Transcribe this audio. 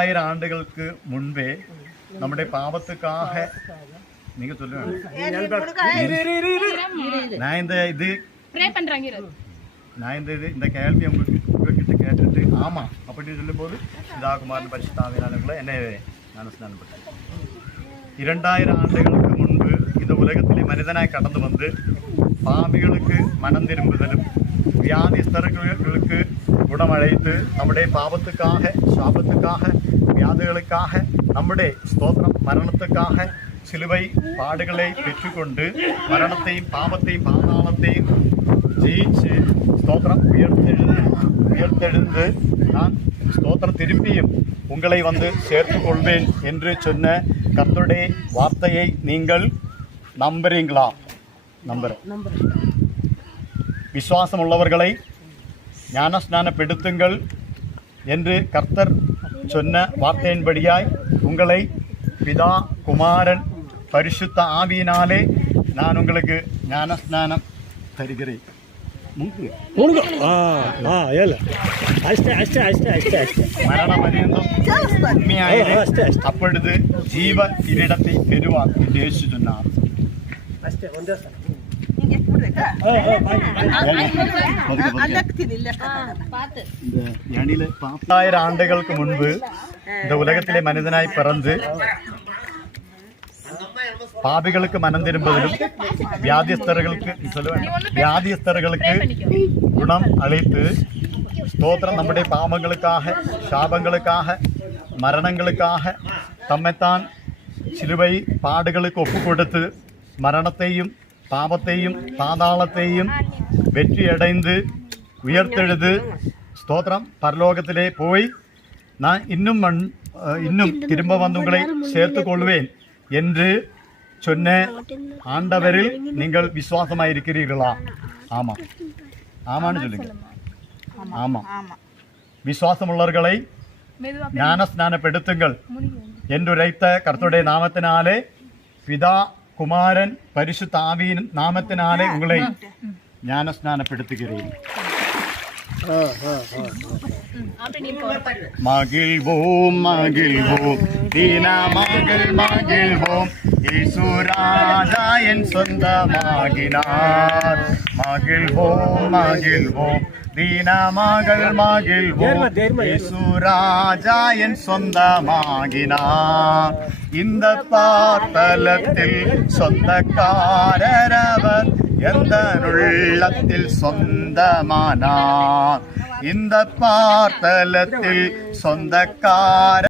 1000 ஆண்டுகளுக்கு முன்பே நம்முடைய பாவத்துக்காக நீங்க சொல்லுங்க. நான் இந்த கேள்வி உங்ககிட்ட கேட்டுட்டு ஆமா அப்படின்னு சொல்லும் போது பிதாகுமாரன் பரிசுத்தாவியானவர்களை என்னை ஞானஸ்நானப்பட்டேன். 2000 ஆண்டுகளுக்கு முன்பு இந்த உலகத்திலே மனிதனாய் கடந்து வந்து பாவிகளுக்கு மனம் திரும்புதலும் வியாதிஸ்தர்களுக்கு குணமழைத்து நம்முடைய பாவத்துக்காக சாபத்துக்காக வியாதிகளுக்காக நம்முடைய ஸ்தோத்திரம் மரணத்துக்காக சிலுவை பாடுகளை பெற்றுக்கொண்டு மரணத்தையும் பாவத்தையும் பாதாளத்தையும் ஜெயிச்சு ஸ்தோத்திரம் உயர்த்தெழுந்து நான் ஸ்தோத்திரம் திரும்பியும் உங்களை வந்து சேர்த்து கொள்வேன் என்று சொன்ன கர்த்தருடைய வார்த்தையை நீங்கள் நம்புறீங்களா? விசுவாசம் உள்ளவர்களை ஞானஸ்நானப்படுத்துங்கள் என்று கர்த்தர் சொன்ன வார்த்தையின்படியாய் உங்களை பிதா குமாரன் பரிசுத்த ஆவியினாலே நான் உங்களுக்கு ஞானஸ்நானம் தருகிறேன். மரணமறிந்தும் உண்மையாயிரே அப்பொழுது ஜீவ கிரீடத்தை பெறுவார் என்று இயேசு சொன்னார். இந்த 1000 ஆண்டுகளுக்கு முன்பு இந்த உலகத்திலே மனிதனாய் பிறந்து பாபிகளுக்கு மனம் திரும்புவதிலும் வியாதிஸ்தர்களுக்கு குணம் அளித்து ஸ்தோத்திரம் நம்முடைய பாவங்களுக்காக சாபங்களுக்காக மரணங்களுக்காக தம்மைத்தான் சிலுவை பாடுகளுக்கு ஒப்பு கொடுத்து மரணத்தையும் பாவத்தையும் பாதாளத்தையும் வெற்றியடைந்து உயர்த்தெழுது ஸ்தோத்திரம் பரலோகத்திலே போய் நான் இன்னும் திரும்ப வந்து உங்களை சேர்த்து கொள்வேன் என்று சொன்ன ஆண்டவரில் நீங்கள் விசுவாசமாயிருக்கிறீர்களா? ஆமாம் ஆமான்னு சொல்லுங்க. ஆமாம், விசுவாசம் உள்ளவர்களை ஞானஸ்நானப்படுத்துங்கள் என்றுரைத்த கர்த்தருடைய நாமத்தினாலே பிதா குமாரன் பரிசுத்த ஆவியின் நாமத்தினாலே உங்களை ஞானஸ்நானப்படுத்துகிறேன். மகிழ்வோம் மகிழ்வோம் தீனா மகிழ்வோம் ஈசுராஜா என் சொந்தமாகினார். மகிழ்வோம் தீனா மகிழ்வோம் ஈசுராஜா என் சொந்தமாகினார். இந்த பார்த்தலத்தில் சொந்தக்காரரவர் எந்த உள்ளத்தில் சொந்தமானார். இந்த பார்த்தலத்தில் சொந்தக்கார